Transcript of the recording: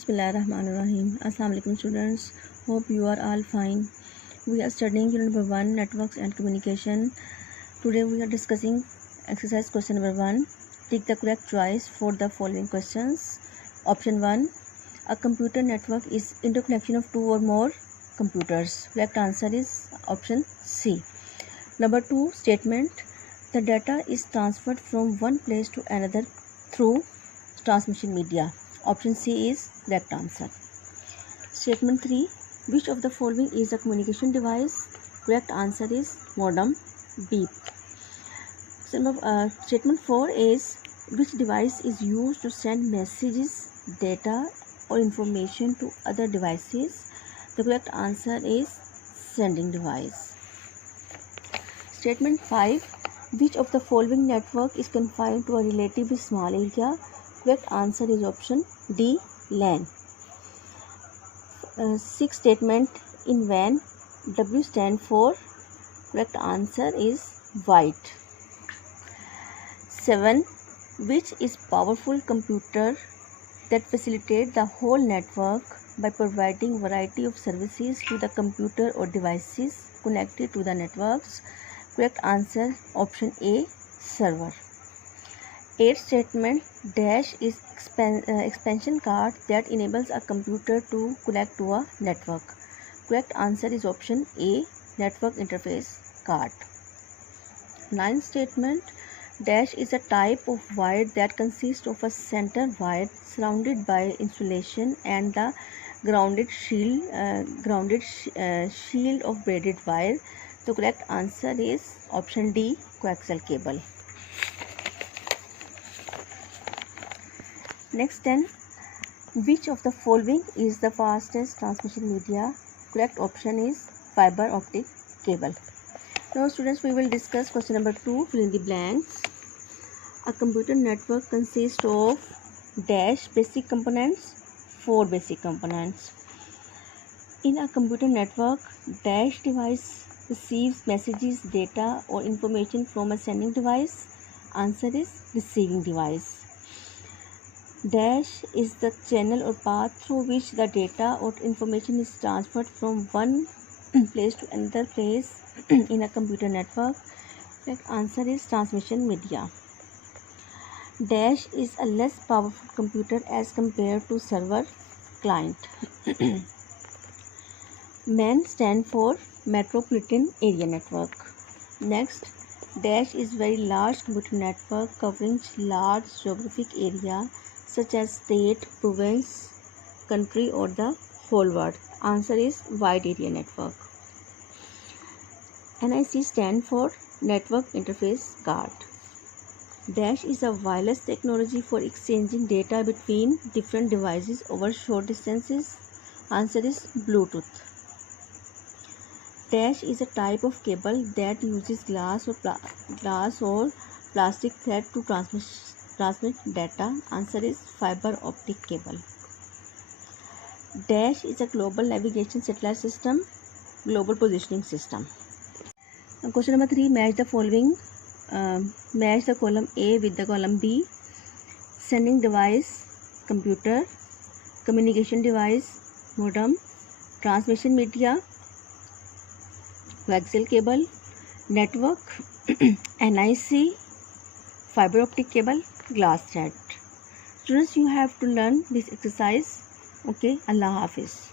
Bismillahirrahmanirrahim. Assalamu alaikum students. Hope you are all fine. We are studying unit number 1 networks and communication. Today we are discussing exercise question number 1. Take the correct choice for the following questions. Option 1. A computer network is interconnection of two or more computers. Correct answer is option C. Number 2 statement. The data is transferred from one place to another through transmission media. Option C is correct answer. Statement 3. Which of the following is a communication device? Correct answer is modem beep. Statement 4 is which device is used to send messages, data or information to other devices? The correct answer is sending device. Statement 5. Which of the following network is confined to a relatively small area? Correct answer is option D, LAN. 6 statement in WAN, W stand for, correct answer is white. 7. Which is powerful computer that facilitate the whole network by providing variety of services to the computer or devices connected to the networks? Correct answer option A, server. 8 statement dash is expansion card that enables a computer to connect to a network. Correct answer is option A, network interface card. 9 statement dash is a type of wire that consists of a center wire surrounded by insulation and the grounded shield of braided wire. The correct answer is option D, coaxial cable. Next 10. Which of the following is the fastest transmission media? Correct option is fiber optic cable. Now students, we will discuss question number 2, fill in the blanks. A computer network consists of dash basic components, 4 basic components. In a computer network, dash device receives messages, data or information from a sending device. Answer is receiving device. Dash is the channel or path through which the data or information is transferred from one place to another place in a computer network. Correct answer is transmission media. Dash is a less powerful computer as compared to server client. MAN stand for Metropolitan Area Network. Next, dash is very large computer network covering large geographic area such as state, province, country or the whole world. Answer is wide area network. NIC stand for Network Interface Card. Dash is a wireless technology for exchanging data between different devices over short distances. Answer is Bluetooth. Dash is a type of cable that uses glass or plastic thread to transmit data. Answer is fiber optic cable. Dash is a global navigation satellite system, global positioning system. Question number 3. Match the following. Match the column A with the column B. Sending device, computer. Communication device, modem. Transmission media, coaxial cable. Network, NIC. Fiber optic cable, glass thread. Students, you have to learn this exercise. Okay, Allah Hafiz.